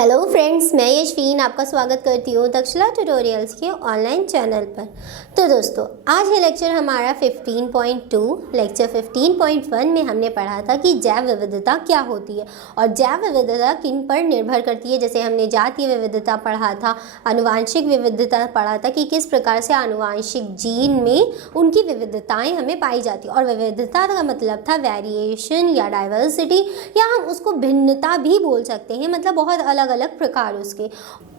Hello friends, मैं यशवीन आपका स्वागत करती हूँ तक्षशिला ट्यूटोरियल्स के ऑनलाइन चैनल पर। तो दोस्तों, आज है लेक्चर हमारा 15.2। लेक्चर 15.1 में हमने पढ़ा था कि जैव विविधता क्या होती है और जैव विविधता किन पर निर्भर करती है। जैसे हमने जातीय विविधता पढ़ा था, आनुवांशिक विविधता पढ़ा था कि किस प्रकार से आनुवांशिक जीन में उनकी विविधताएँ हमें पाई जाती है। और विविधता का मतलब था वेरिएशन या डाइवर्सिटी, या हम उसको भिन्नता भी बोल सकते हैं, मतलब बहुत अलग अलग प्रकार उसके।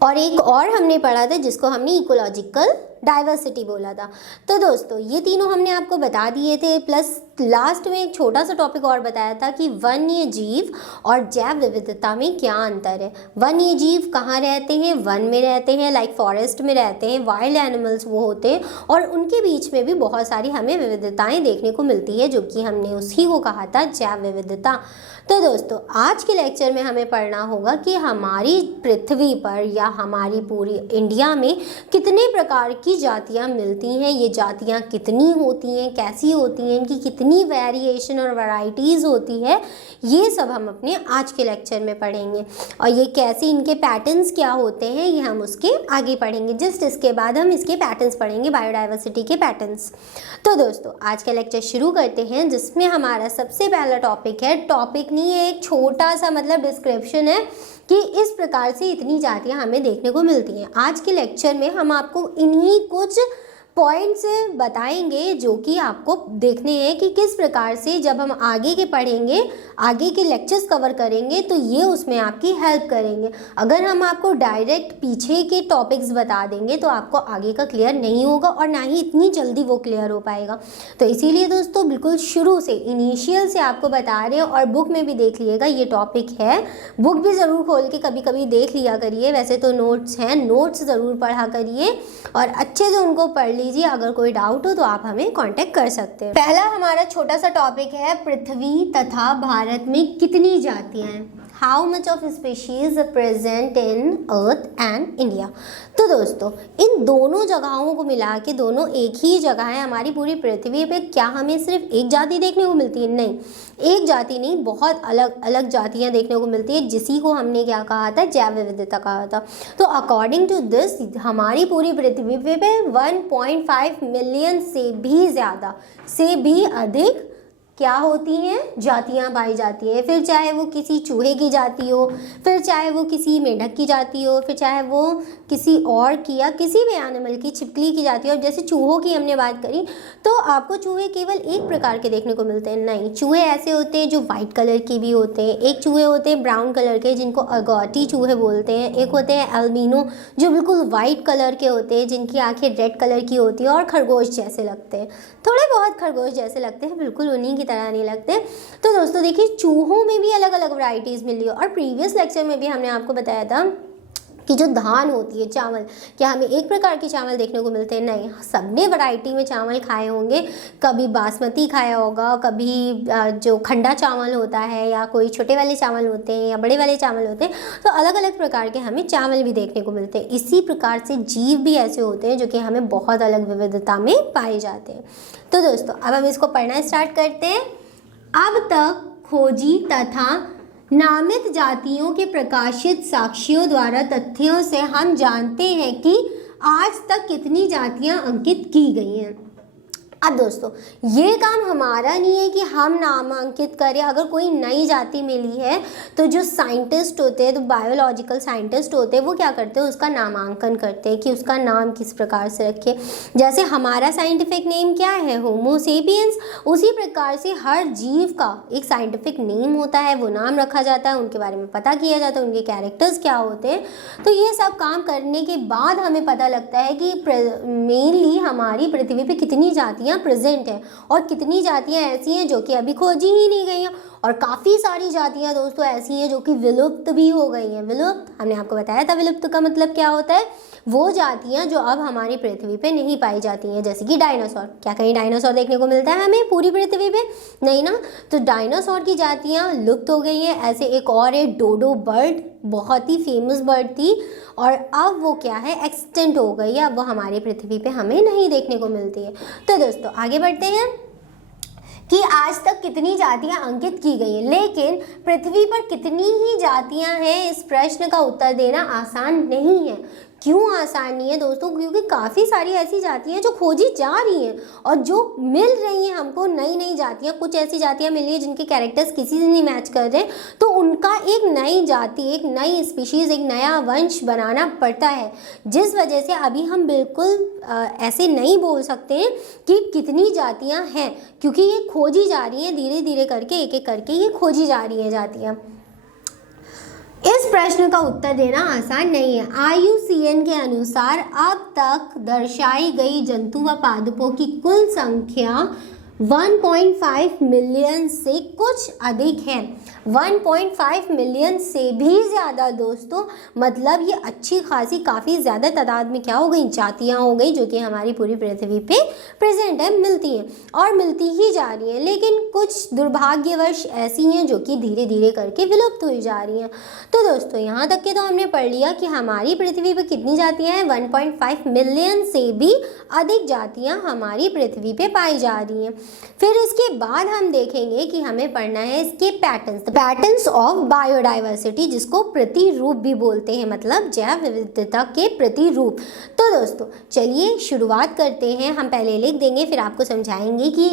और एक और हमने पढ़ा था जिसको हमने इकोलॉजिकल डाइवर्सिटी बोला था। तो दोस्तों, ये तीनों हमने आपको बता दिए थे, प्लस लास्ट में एक छोटा सा टॉपिक और बताया था कि वन्य जीव और जैव विविधता में क्या अंतर है। वन्य जीव कहाँ रहते हैं? वन में रहते हैं, लाइक फॉरेस्ट में रहते हैं, वाइल्ड एनिमल्स वो होते हैं, और उनके बीच में भी बहुत सारी हमें विविधताएं देखने को मिलती है, जो कि हमने उसी को कहा था जैव विविधता। तो दोस्तों, आज के लेक्चर में हमें पढ़ना होगा कि हमारी पृथ्वी पर या हमारी पूरी इंडिया में कितने प्रकार की जातियां मिलती हैं, ये जातियां कितनी होती हैं, कैसी होती हैं, इनकी कितनी वेरिएशन और वैरायटीज़ होती है, ये सब हम अपने आज के लेक्चर में पढ़ेंगे। और ये कैसे, इनके पैटर्न्स क्या होते हैं, ये हम उसके आगे पढ़ेंगे। जस्ट इसके बाद हम इसके पैटर्न्स पढ़ेंगे, बायोडाइवर्सिटी के पैटर्न्स। तो दोस्तों, आज का लेक्चर शुरू करते हैं, जिसमें हमारा सबसे पहला टॉपिक है, टॉपिक नहीं है, एक छोटा सा मतलब डिस्क्रिप्शन है कि इस प्रकार से इतनी जातियां हमें देखने को मिलती हैं। आज के लेक्चर में हम आपको इन्हीं कुछ पॉइंट्स बताएंगे जो कि आपको देखने हैं कि किस प्रकार से जब हम आगे के पढ़ेंगे, आगे के लेक्चर्स कवर करेंगे, तो ये उसमें आपकी हेल्प करेंगे। अगर हम आपको डायरेक्ट पीछे के टॉपिक्स बता देंगे तो आपको आगे का क्लियर नहीं होगा और ना ही इतनी जल्दी वो क्लियर हो पाएगा। तो इसीलिए दोस्तों, बिल्कुल शुरू से, इनिशियल से आपको बता रहे हैं। और बुक में भी देख लिएगा, ये टॉपिक है, बुक भी ज़रूर खोल के कभी कभी देख लिया करिए। वैसे तो नोट्स हैं, नोट्स ज़रूर पढ़ा करिए और अच्छे से उनको पढ़ लीजिए। अगर कोई डाउट हो तो आप हमें कांटेक्ट कर सकते हैं। पहला हमारा छोटा सा टॉपिक है, पृथ्वी तथा भारत में कितनी जातियां हैं। How much of species present in earth and India. तो दोस्तों, इन दोनों जगहों को मिला के, दोनों एक ही जगह है हमारी पूरी पृथ्वी पे, क्या हमें सिर्फ एक जाति देखने को मिलती है? नहीं, एक जाति नहीं, बहुत अलग अलग जातियां देखने को मिलती है, जिसी को हमने क्या कहा था, जैव विविधता कहा था। तो अकॉर्डिंग टू दिस, हमारी पूरी पृथ्वी पे 1.5 मिलियन से भी ज़्यादा, से भी अधिक क्या होती हैं, जातियां पाई जाती हैं। फिर चाहे वो किसी चूहे की जाति हो, फिर चाहे वो किसी मेंढक की जाति हो, फिर चाहे वो किसी और की या किसी भी एनिमल की, छिपकली की जाती हो। जैसे चूहों की हमने बात करी, तो आपको चूहे केवल एक प्रकार के देखने को मिलते हैं? नहीं, चूहे ऐसे होते हैं जो वाइट कलर के भी होते हैं, एक चूहे होते हैं ब्राउन कलर के जिनको अगॉटी चूहे बोलते हैं, एक होते हैं एल्बिनो जो बिल्कुल वाइट कलर के होते हैं, जिनकी आंखें रेड कलर की होती है और खरगोश जैसे लगते हैं, थोड़े बहुत खरगोश जैसे लगते हैं, बिल्कुल उन्हीं की तरह नहीं लगते। तो दोस्तों देखिए, चूहों में भी अलग अलग वैरायटीज़ मिली है। और प्रीवियस लेक्चर में भी हमने आपको बताया था कि जो धान होती है, चावल, क्या हमें एक प्रकार के चावल देखने को मिलते हैं? नहीं, सबने वैरायटी में चावल खाए होंगे। कभी बासमती खाया होगा, कभी जो खंडा चावल होता है, या कोई छोटे वाले चावल होते हैं या बड़े वाले चावल होते हैं। तो अलग अलग प्रकार के हमें चावल भी देखने को मिलते हैं। इसी प्रकार से जीव भी ऐसे होते हैं जो कि हमें बहुत अलग विविधता में पाए जाते हैं। तो दोस्तों, अब हम इसको पढ़ना स्टार्ट करते हैं। अब तक खोजी तथा नामित जातियों के प्रकाशित साक्ष्यों द्वारा तथ्यों से हम जानते हैं कि आज तक कितनी जातियां अंकित की गई हैं। अब दोस्तों, ये काम हमारा नहीं है कि हम नामांकित करें। अगर कोई नई जाति मिली है तो जो साइंटिस्ट होते हैं, तो बायोलॉजिकल साइंटिस्ट होते हैं, वो क्या करते हैं, उसका नामांकन करते हैं कि उसका नाम किस प्रकार से रखें। जैसे हमारा साइंटिफिक नेम क्या है, होमो सेपियंस, उसी प्रकार से हर जीव का एक साइंटिफिक नेम होता है, वो नाम रखा जाता है, उनके बारे में पता किया जाता है, उनके कैरेक्टर्स क्या होते हैं। तो ये सब काम करने के बाद हमें पता लगता है कि मेनली हमारी पृथ्वी पर कितनी जातियाँ प्रेजेंट है और कितनी जातियां ऐसी हैं जो कि अभी खोजी ही नहीं गई हैं। और काफ़ी सारी जातियां दोस्तों ऐसी हैं जो कि विलुप्त भी हो गई हैं। विलुप्त, हमने आपको बताया था विलुप्त का मतलब क्या होता है, वो जातियां जो अब हमारी पृथ्वी पे नहीं पाई जाती हैं। जैसे कि डायनासोर, क्या कहीं डायनासोर देखने को मिलता है हमें पूरी पृथ्वी पे? नहीं ना। तो डायनासोर की जातियां लुप्त हो गई हैं। ऐसे एक और है डोडो बर्ड, बहुत ही फेमस बर्ड थी, और अब वो क्या है, एक्सटेंट हो गई है। अब वो हमारी पृथ्वी पे हमें नहीं देखने को मिलती है। तो दोस्तों, आगे बढ़ते हैं। कि आज तक कितनी जातियां अंकित की गई हैं, लेकिन पृथ्वी पर कितनी ही जातियां हैं, इस प्रश्न का उत्तर देना आसान नहीं है। क्यों आसान नहीं है दोस्तों? क्योंकि काफ़ी सारी ऐसी जातियां हैं जो खोजी जा रही हैं और जो मिल रही हैं हमको नई नई जातियां। कुछ ऐसी जातियां मिली हैं जिनके कैरेक्टर्स किसी से नहीं मैच कर रहे, तो उनका एक नई जाति, एक नई स्पीशीज़, एक नया वंश बनाना पड़ता है, जिस वजह से अभी हम बिल्कुल ऐसे नहीं बोल सकते हैं कि कितनी जातियां हैं, क्योंकि ये खोजी जा रही हैं, धीरे धीरे करके, एक एक करके ये खोजी जा रही हैं जातियां। इस प्रश्न का उत्तर देना आसान नहीं है। IUCN के अनुसार अब तक दर्शाई गई जंतु व पादपों की कुल संख्या 1.5 मिलियन से कुछ अधिक है। 1.5 मिलियन से भी ज़्यादा दोस्तों, मतलब ये अच्छी खासी काफ़ी ज़्यादा तादाद में क्या हो गई, जातियाँ हो गई, जो कि हमारी पूरी पृथ्वी पे प्रेजेंट है, मिलती हैं और मिलती ही जा रही हैं। लेकिन कुछ दुर्भाग्यवश ऐसी हैं जो कि धीरे धीरे करके विलुप्त हुई जा रही हैं। तो दोस्तों यहाँ तक के तो हमने पढ़ लिया कि हमारी पृथ्वी पर कितनी जातियाँ हैं, 1.5 मिलियन से भी अधिक जातियाँ हमारी पृथ्वी पे पाई जा रही हैं। फिर इसके बाद हम देखेंगे कि हमें पढ़ना है इसके पैटर्न्स ऑफ बायोडाइवर्सिटी, जिसको प्रतिरूप भी बोलते हैं, मतलब जैव विविधता के प्रतिरूप। तो दोस्तों चलिए शुरुआत करते हैं। हम पहले लिख देंगे, फिर आपको समझाएंगे कि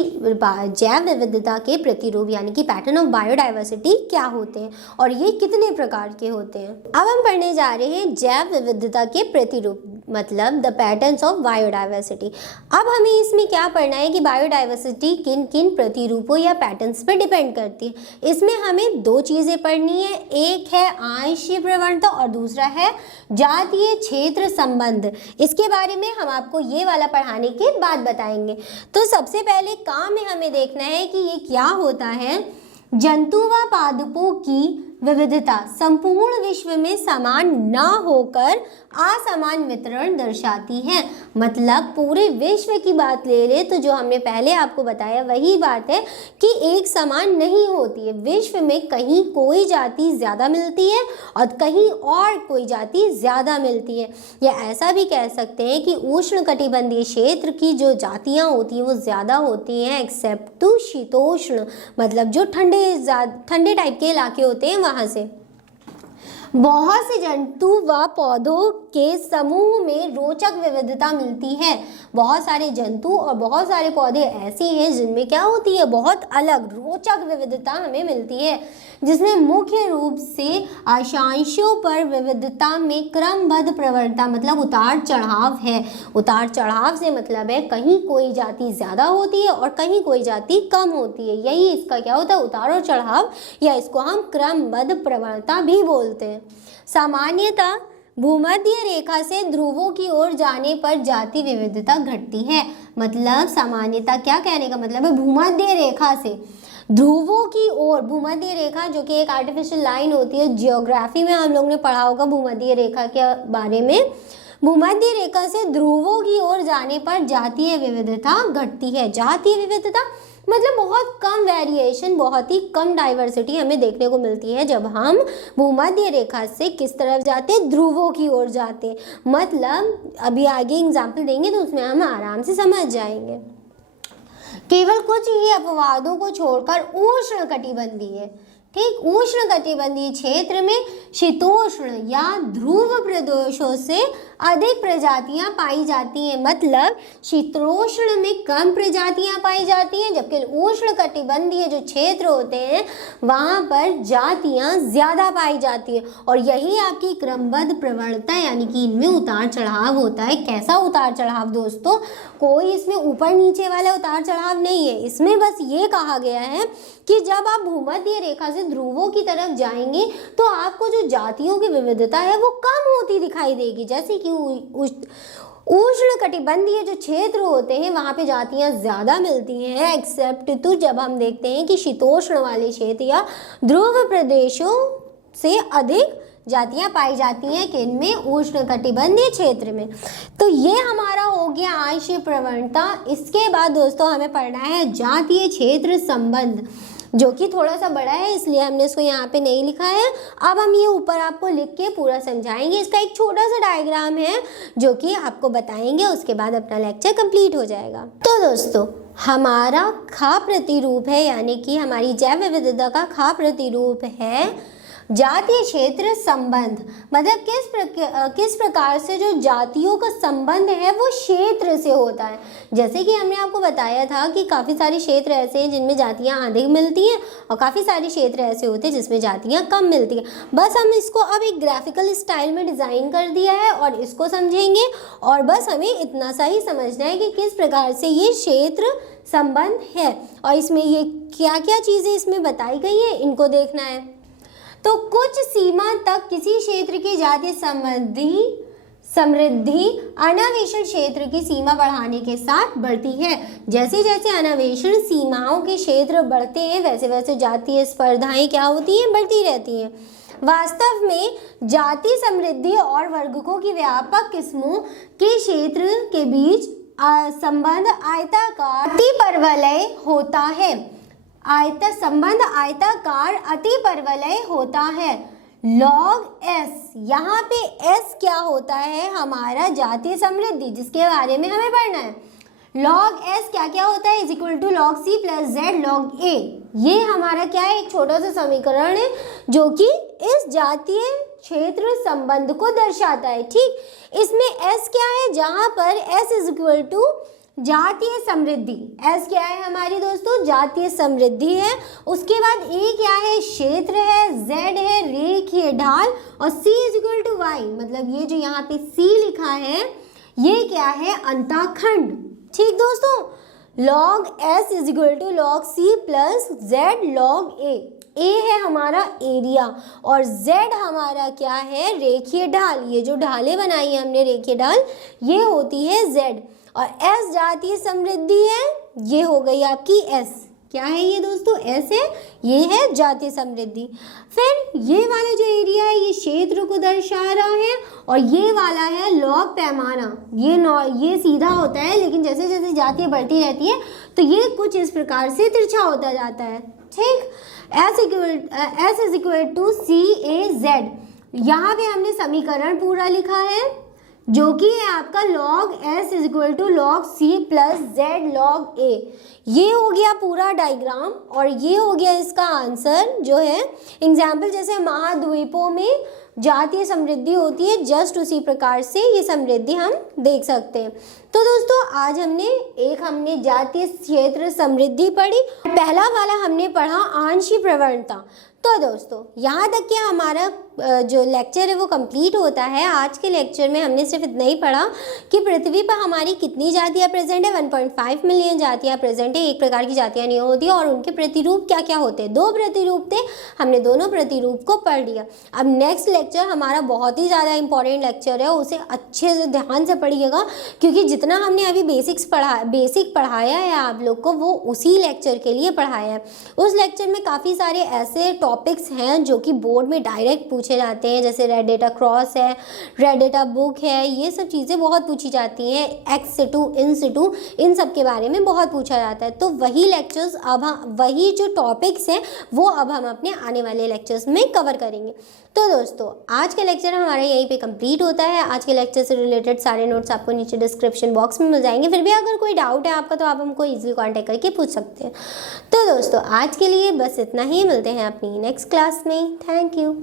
जैव विविधता के प्रतिरूप यानी कि पैटर्न ऑफ बायोडाइवर्सिटी क्या होते हैं और ये कितने प्रकार के होते हैं। अब हम पढ़ने जा रहे हैं जैव विविधता के प्रतिरूप, मतलब द पैटर्न्स ऑफ बायोडाइवर्सिटी। अब हमें इसमें क्या पढ़ना है कि बायोडाइवर्सिटी किन किन प्रतिरूपों या पैटर्न्स पर डिपेंड करती है। इसमें हमें दो चीज़ें पढ़नी है, एक है आंशिक प्रवणता और दूसरा है जातीय क्षेत्र संबंध। इसके बारे में हम आपको ये वाला पढ़ाने के बाद बताएंगे। तो सबसे पहले काम में हमें देखना है कि ये क्या होता है। जंतु व पादपों की विविधता संपूर्ण विश्व में समान न होकर असमान वितरण दर्शाती है। मतलब पूरे विश्व की बात ले ले तो जो हमने पहले आपको बताया वही बात है कि एक समान नहीं होती है। विश्व में कहीं कोई जाति ज़्यादा मिलती है और कहीं और कोई जाति ज़्यादा मिलती है। या ऐसा भी कह सकते हैं कि उष्णकटिबंधीय क्षेत्र की जो जातियाँ होती हैं वो ज़्यादा होती हैं एक्सेप्ट टू शीतोष्ण, मतलब जो ठंडे टाइप के इलाके होते हैं वहाँ से। बहुत से जंतु व पौधों के समूह में रोचक विविधता मिलती है। बहुत सारे जंतु और बहुत सारे पौधे ऐसे हैं जिनमें क्या होती है, बहुत अलग रोचक विविधता हमें मिलती है, जिसमें मुख्य रूप से अक्षांशों पर विविधता में क्रमबद्ध प्रवणता, मतलब उतार चढ़ाव है। उतार चढ़ाव से मतलब है कहीं कोई जाति ज़्यादा होती है और कहीं कोई जाति कम होती है, यही इसका क्या होता है, उतार और चढ़ाव, या इसको हम क्रमबद्ध प्रवणता भी बोलते हैं। सामान्यतः भूमध्य रेखा से ध्रुवों की ओर जाने पर जाति विविधता घटती है। मतलब सामान्यतः क्या कहने का मतलब है, भूमध्य रेखा से ध्रुवों की ओर, भूमध्य रेखा जो कि एक आर्टिफिशियल लाइन होती है, जियोग्राफी में हम लोग ने पढ़ा होगा भूमध्य रेखा के बारे में। भूमध्य रेखा से ध्रुवों की ओर जाने पर जातीय विविधता घटती है। जातीय विविधता मतलब बहुत कम वेरिएशन, बहुत ही कम डाइवर्सिटी हमें देखने को मिलती है जब हम भूमध्य रेखा से किस तरफ जाते, ध्रुवों की ओर जाते। मतलब अभी आगे एग्जाम्पल देंगे तो उसमें हम आराम से समझ जाएंगे। केवल कुछ ही अपवादों को छोड़कर उष्णकटिबंधीय, ठीक, उष्णकटिबंधीय क्षेत्र में शीतोष्ण या ध्रुव प्रदेशों से अधिक प्रजातियां पाई जाती हैं। मतलब शीतोष्ण में कम प्रजातियां पाई जाती हैं, जबकि उष्णकटिबंधीय जो क्षेत्र होते हैं वहाँ पर जातियां ज़्यादा पाई जाती है। और यही आपकी क्रमबद्ध प्रवणता, यानी कि इनमें उतार चढ़ाव होता है। कैसा उतार चढ़ाव दोस्तों, कोई इसमें ऊपर नीचे वाला उतार चढ़ाव नहीं है। इसमें बस ये कहा गया है कि जब आप भूमध्य रेखा से ध्रुवों की तरफ जाएंगे तो आपको जो जातियों की विविधता है वो कम होती दिखाई देगी। जैसे कि उष्णकटिबंधीय जो क्षेत्र होते हैं वहाँ पे जातियाँ ज़्यादा मिलती हैं, एक्सेप्ट तो जब हम देखते हैं कि शीतोष्ण वाले क्षेत्र या ध्रुव प्रदेशों से अधिक जातियाँ पाई जाती हैं किनमें, उष्णकटिबंधीय क्षेत्र में। तो ये हमारा हो गया आंशिक प्रवणता। इसके बाद दोस्तों हमें पढ़ना है जातीय क्षेत्र संबंध। जो कि थोड़ा सा बड़ा है, इसलिए हमने इसको यहाँ पे नहीं लिखा है। अब हम ये ऊपर आपको लिख के पूरा समझाएंगे। इसका एक छोटा सा डायग्राम है जो कि आपको बताएंगे, उसके बाद अपना लेक्चर कंप्लीट हो जाएगा। तो दोस्तों, हमारा खा प्रतिरूप है, यानी कि हमारी जैव विविधता का खा प्रतिरूप है जातीय क्षेत्र संबंध। मतलब किस प्रकार से जो जातियों का संबंध है वो क्षेत्र से होता है। जैसे कि हमने आपको बताया था कि काफ़ी सारे क्षेत्र ऐसे हैं जिनमें जातियां अधिक मिलती हैं और काफ़ी सारे क्षेत्र ऐसे होते हैं जिसमें जातियां कम मिलती हैं। बस हम इसको अब एक ग्राफिकल स्टाइल में डिज़ाइन कर दिया है और इसको समझेंगे, और बस हमें इतना सा ही समझना है कि किस प्रकार से ये क्षेत्र संबंध है और इसमें ये क्या क्या चीज़ें इसमें बताई गई है, इनको देखना है। तो कुछ सीमा तक किसी क्षेत्र की जातीय समृद्धि अनावेशन क्षेत्र की सीमा बढ़ाने के साथ बढ़ती है। जैसे जैसे अनावेशन सीमाओं के क्षेत्र बढ़ते हैं वैसे वैसे जातीय स्पर्धाएं क्या होती हैं, बढ़ती रहती हैं। वास्तव में जातीय समृद्धि और वर्गों की व्यापक किस्मों के क्षेत्र के बीच संबंध आयताकार अतिपरवलय होता है। संबंध आयताकार अतिपरवलय होता है। लॉग एस, यहाँ पे एस क्या होता है, हमारा जातीय समृद्धि, जिसके बारे में हमें पढ़ना है। लॉग एस क्या क्या होता है, is equal to log C plus Z log A. ये हमारा क्या है, एक छोटा सा समीकरण है जो कि इस जातीय क्षेत्र संबंध को दर्शाता है। ठीक, इसमें एस क्या है, जहाँ पर एस इज इक्वल टू जातीय समृद्धि, एस क्या है हमारी दोस्तों, जातीय समृद्धि है। उसके बाद ए क्या है, क्षेत्र है, जेड है रेखीय ढाल, और सी इज इक्वल टू वाई, मतलब ये जो यहाँ पे सी लिखा है ये क्या है, अंतःखंड। ठीक दोस्तों, log S is equal to log C plus Z log A. A है हमारा एरिया और जेड हमारा क्या है, रेखीय ढाल। ये जो ढालें बनाई है हमने रेखीय ढाल, ये होती है जेड, और एस जातीय समृद्धि है, ये हो गई आपकी एस। क्या है ये दोस्तों, एस है, ये है जातीय समृद्धि। फिर ये वाला जो एरिया है ये क्षेत्र को दर्शा रहा है, और ये वाला है लॉग पैमाना। ये सीधा होता है, लेकिन जैसे जैसे जातियाँ बढ़ती रहती है तो ये कुछ इस प्रकार से तिरछा होता जाता है। ठीक, S is equal to C A Z. यहाँ पे हमने समीकरण पूरा लिखा है जो कि है आपका log s is equal to log C plus Z log A. ये हो गया पूरा डायग्राम और ये हो गया इसका आंसर जो है। एग्जाम्पल जैसे महाद्वीपों में जातीय समृद्धि होती है, जस्ट उसी प्रकार से ये समृद्धि हम देख सकते हैं। तो दोस्तों, आज हमने जातीय क्षेत्र समृद्धि पढ़ी। पहला वाला हमने पढ़ा आंशिक प्रवणता। तो दोस्तों, यहाँ तक कि हमारा जो लेक्चर है वो कंप्लीट होता है। आज के लेक्चर में हमने सिर्फ इतना ही पढ़ा कि पृथ्वी पर हमारी कितनी जातियाँ प्रेजेंट है। 1.5 मिलियन जातियाँ प्रेजेंट है। एक प्रकार की जातियाँ नहीं होती और उनके प्रतिरूप क्या क्या होते हैं, 2 प्रतिरूप थे, हमने दोनों प्रतिरूप को पढ़ लिया। अब नेक्स्ट लेक्चर हमारा बहुत ही ज़्यादा इंपॉर्टेंट लेक्चर है, उसे अच्छे से ध्यान से पढ़िएगा, क्योंकि जितना हमने अभी बेसिक पढ़ाया है आप लोग को, वो उसी लेक्चर के लिए पढ़ाया है। उस लेक्चर में काफ़ी सारे ऐसे टॉपिक्स हैं जो कि बोर्ड में डायरेक्ट पूछे जाते हैं, जैसे रेड डेटा क्रॉस है, रेड डेटा बुक है, ये सब चीज़ें बहुत पूछी जाती हैं। एक्स सिटू, इन सिटू, इन सब के बारे में बहुत पूछा जाता है। तो वही लेक्चर्स वही जो टॉपिक्स हैं वो अब हम अपने आने वाले लेक्चर्स में कवर करेंगे। तो दोस्तों, आज का लेक्चर हमारा यहीं पे कंप्लीट होता है। आज के लेक्चर से रिलेटेड सारे नोट्स आपको नीचे डिस्क्रिप्शन बॉक्स में मिल जाएंगे। फिर भी अगर कोई डाउट है आपका तो आप हमको ईजिली कॉन्टैक्ट करके पूछ सकते हैं। तो दोस्तों, आज के लिए बस इतना ही। मिलते हैं अपनी नेक्स्ट क्लास में। Thank you.